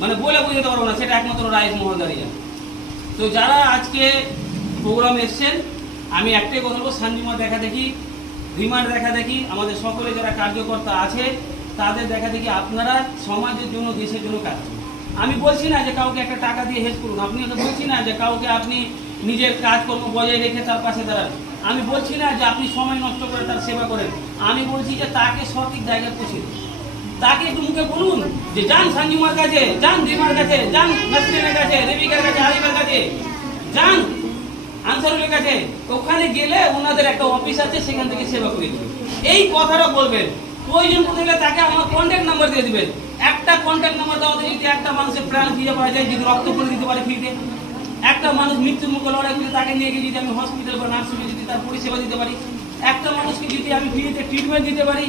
মানে বলে বুঝতে পারবো না, সেটা একমাত্র রাইস মহোদয়। তো যারা আজকে প্রোগ্রামে এসছেন, আমি একটাই কথা বলবো, সানজিমা দেখা দেখি, রিমান্ড দেখা দেখি, আমাদের সকলে যারা কার্যকর্তা আছে তাদের দেখা দেখি আপনারা সমাজের জন্য, দেশের জন্য কাজ করুন। আমি বলছি না যে কাউকে একটা টাকা দিয়ে হেল্প করুন, আপনি বলছি না যে কাউকে আপনি নিজের কাজকর্ম বজায় রেখে তার পাশে দাঁড়ান, আমি বলছি না যে আপনি সময় নষ্ট করে তার সেবা করেন, আমি বলছি যে তাকে সঠিক জায়গায় পৌঁছে দিন। তাকে একটু মুখে বলুন যে যান সানজিমার কাছে, যান রিমার কাছে, যান নাসরিনের কাছে, রেবিকার কাছে, আরিফের কাছে, যান আনসারুলের কাছে। ওখানে গেলে ওনাদের একটা অফিস আছে, সেখান থেকে সেবা করে দিবেন। এই কথাটা বলবেন। প্রয়োজন পড়ে গেলে তাকে আমার কন্ট্যাক্ট নাম্বার দিয়ে দিবেন। একটা কন্ট্যাক্ট নাম্বার দেওয়াতে যদি একটা মানুষের প্রাণ ফিরে পাওয়া যায়, যদি রক্ত করে দিতে পারে ফ্রিতে, একটা মানুষ মৃত্যুর মুখে লড়াই করে তাকে নিয়ে গিয়ে যদি আমি হসপিটাল বা নার্সিংয়ে যদি তার পরিষেবা দিতে পারি, একটা মানুষকে যদি আমি ফ্রিতে ট্রিটমেন্ট দিতে পারি,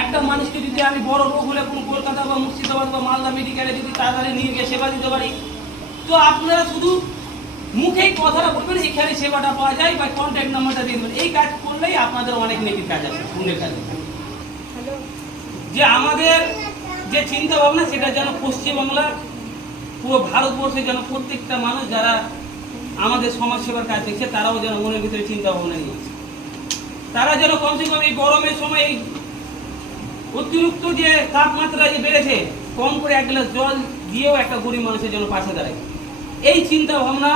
একটা মানুষকে যদি আমি বড় রোগ হলে কোনো কলকাতা বা মুর্শিদাবাদ বা মালদা মেডিকেলে যদি তাড়াতাড়ি নিয়ে গিয়ে সেবা দিতে পারি, তো আপনারা শুধু মুখেই কথাটা বলবেন এখানে সেবাটা পাওয়া যায় বা কন্ট্যাক্ট নাম্বারটা দিয়ে দেবেন। এই কাজ করলেই আপনাদের অনেক নেকির কাজ আছে, পুণ্যের কাজ আছে। যে আমাদের যে চিন্তা ভাবনা, সেটা যেন পশ্চিমবাংলার পুরো ভারতবর্ষে যেন প্রত্যেকটা মানুষ যারা আমাদের সমাজ সেবার কাজ দেখছে, তারাও যেন মনের ভিতরে চিন্তা ভাবনা নিয়েছে, তারা যেন কমসে কম এই গরমের সময় এই অতিরিক্ত যে তাপমাত্রা যে বেড়েছে, কম করে এক গ্লাস জল দিয়েও একটা গরিব মানুষের জন্য পাশে দাঁড়ায়। এই চিন্তা ভাবনা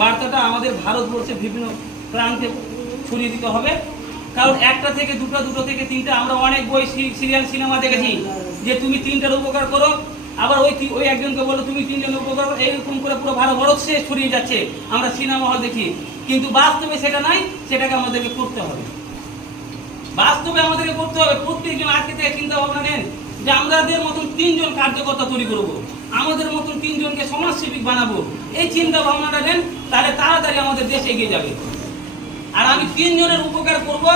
বার্তাটা আমাদের ভারতবর্ষের বিভিন্ন প্রান্তে ছড়িয়ে দিতে হবে। কারণ একটা থেকে দুটো, দুটো থেকে তিনটা, আমরা অনেক বই, সিরিয়াল, সিনেমা দেখেছি যে তুমি তিনটার উপকার করো, আবার ওই একজনকে বলো তুমি তিনজনের উপকার করো, এইরকম করে পুরো ভারতবর্ষে ছড়িয়ে যাচ্ছে, আমরা সিনেমা হল দেখি। কিন্তু বাস্তবে সেটা নাই, সেটাকে আমাদেরকে করতে হবে। বাস্তবে আমাদেরকে করতে হবে। প্রত্যেকজন আজকে থেকে চিন্তা ভাবনা নেন যে আমাদের মতন 3 জন কার্যকর্তা তৈরি করবো, আমাদের মতন 3 জনকে সমাজসেবিক বানাবো। এই চিন্তা ভাবনাটা নেন, তাহলে তাড়াতাড়ি আমাদের দেশ এগিয়ে যাবে। আর আমি 3 জনের উপকার করবো,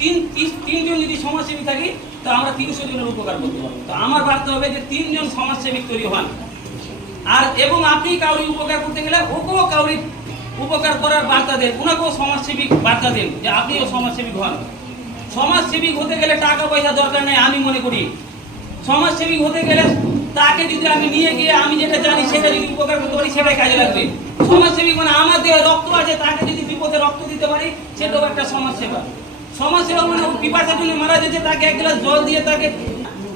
3 জন যদি সমাজসেবী থাকি, তো আমরা 300 জনের উপকার করতে পারবো। তো আমার ভাবতে হবে যে 3 জন সমাজসেবিক তৈরি হন। আর এবং আপনি কাউরি উপকার করতে গেলে ওকেও কাউরি উপকার করার বার্তা দেন, ওনাকেও সমাজসেবিক বার্তা দেন যে আপনিও সমাজসেবিক হন। সমাজসেবিক হতে গেলে টাকা পয়সা দরকার নেই, আমি মনে করি। সমাজসেবিক হতে গেলে তাকে যদি আমি নিয়ে গিয়ে আমি যেটা জানি সেটা যদি উপকার করতে পারি, সেটাই কাজে লাগবে। সমাজসেবিক মানে আমার দেহে রক্ত আছে, তাকে যদি বিপদে রক্ত দিতে পারি, সেটাও একটা সমাজসেবা। সমাজসেবা মানে পিপাসার জন্য মারা যাচ্ছে, তাকে এক গ্লাস জল দিয়ে, তাকে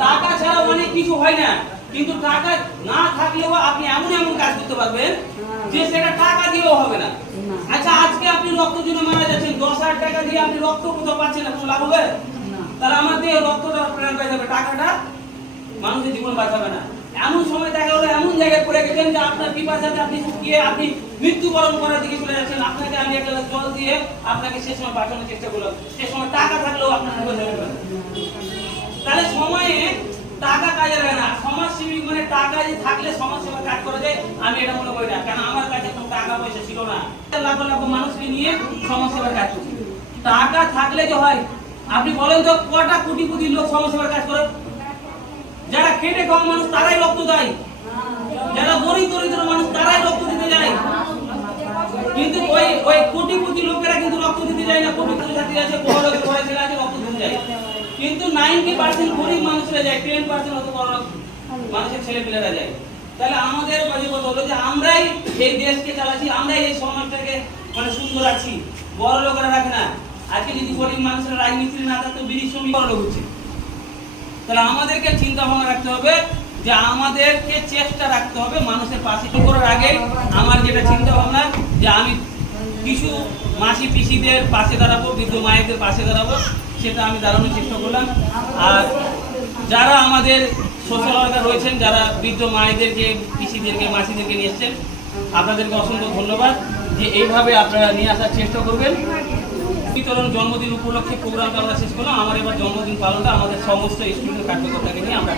টাকা ছাড়া অনেক কিছু হয় না। কিন্তু টাকা না থাকলেও আপনি এমন এমন কাজ করতে পারবেন যে সেটা টাকা দিয়েও হবে না। আচ্ছা, আজকে আপনি রক্তের জন্য মারা যাচ্ছেন, 10,000 টাকা দিয়ে আপনি রক্ত কোথাও পাচ্ছেন না, কোনো লাভ হবে? তাহলে আমার দেহে রক্তটা প্রাণ পাই যাবে, টাকাটা মানুষের জীবন বাঁচাবে না। এমন সময় দেখা হলো এমন জায়গায় পড়ে গেছেন যে আপনার পিপাসাতে আপনি শুকিয়ে আপনি মৃত্যুবরণ করার দিকে চলে যাচ্ছেন, আপনাকে আমি একটা জল দিয়ে আপনাকে সে সময় বাঁচানোর চেষ্টা করলাম, সে সময় টাকা থাকলেও আপনার জীবন যাবে না। তাহলে সময়ে টাকা কাজে লাগে না। সমাজসেবিক মানে টাকা যে থাকলে সমাজসেবা কাজ করা যায়, আমি এটা মনে করি না। কারণ আমার কাছে তো টাকা পয়সা ছিল না, লাখ লাখ মানুষকে নিয়ে সমাজসেবার কাজ করছি। টাকা থাকলে যে হয়, আপনি বলেন তো কটা কোটি কোটি লোক সমাজসেবার কাজ করে? যারা খেটে খাওয়া মানুষ তারাই রক্ত দেয়, যারা গরিব দরিদ্র মানুষ তারাই রক্ত দিতে যায়। কিন্তু ওই কোটি কোটি লোকেরা কিন্তু রক্ত দিতে যায় না। কোটি কোটি জাতি আছে, বড় লোকের ঘরে ছেলে আছে, রক্ত দিতে যায়। কিন্তু 90% গরিব মানুষরা যায়, 10% হয়তো বড় মানুষের ছেলেপেলেরা যায়। তাহলে আমাদের কাজে কথা হলো যে আমরাই এই দেশকে চালাচ্ছি, আমরাই এই সমাজটাকে মানে সুন্দর রাখছি, বড় লোকেরা রাখে না। আজকে যদি গরিব মানুষের রাজনীতি না থাকতো, বিড়ি শ্রমিক বড় লোক হচ্ছে। তাহলে আমাদেরকে চিন্তা ভাবনা রাখতে হবে যে আমাদেরকে চেষ্টা রাখতে হবে মানুষের পাশে করার আগে। আমার যেটা চিন্তা ভাবনা যে আমি কিছু মাসি পিসিদের পাশে দাঁড়াবো, বৃদ্ধ মায়েদের পাশে দাঁড়াবো, সেটা আমি দাঁড়ানোর চেষ্টা করলাম। আর যারা আমাদের সোশ্যাল ওয়ার্কার রয়েছেন, যারা বৃদ্ধ মায়েদেরকে, পিসিদেরকে, মাসিদেরকে নিয়ে এসছেন, আপনাদেরকে অসংখ্য ধন্যবাদ যে এইভাবে আপনারা নিয়ে আসার চেষ্টা করবেন। বিতরণ জন্মদিন উপলক্ষে প্রোগ্রামটা আমরা শেষ করলাম। আমার এবার জন্মদিন পালনটা আমাদের সমস্ত স্টুডেন্ট কার্যকর্তাকে নিয়ে আমরা